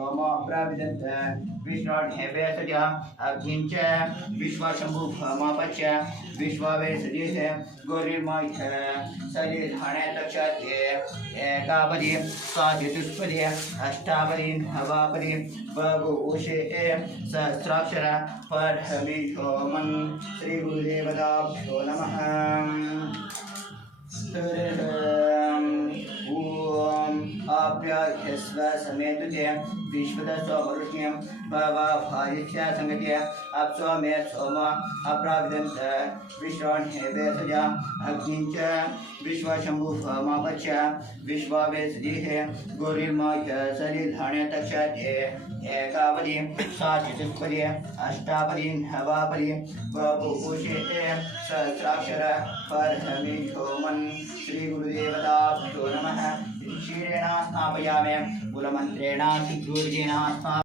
सोमो प्रविदन्त विष्णोर्हेवेसज अग्निञ्च विश्वशम्भुमापच्य विश्ववेसजिः गौरीर्मय सलिधाने तक्षते एकापदी स्वादितुष्पदी अष्टापदी नवापदी बभूषे सहस्राक्षर परमेश्वरं श्री गुरुदेवताभ्यो नमः। ओम आप्यायस्व समेतुते विश्वदस्वरुष्ण्यं भवभायस्य संगते अप्सो मे सोम अप्राविदन्त विश्वण्हेवेसज अग्निञ्च विश्वशम्भुमापच्य विश्ववेसजिः गौरीर्मय सलिधाने तक्षते एकापदी स्वाचितुष्पदी अष्टापदी नवापदी बभूषे सहस्राक्षर परमेश्वरं श्री गुरुदेवताभ्यो नमः। क्षीरेण स्नापयामि मूलमन्त्रेण सिद्धूर्जेन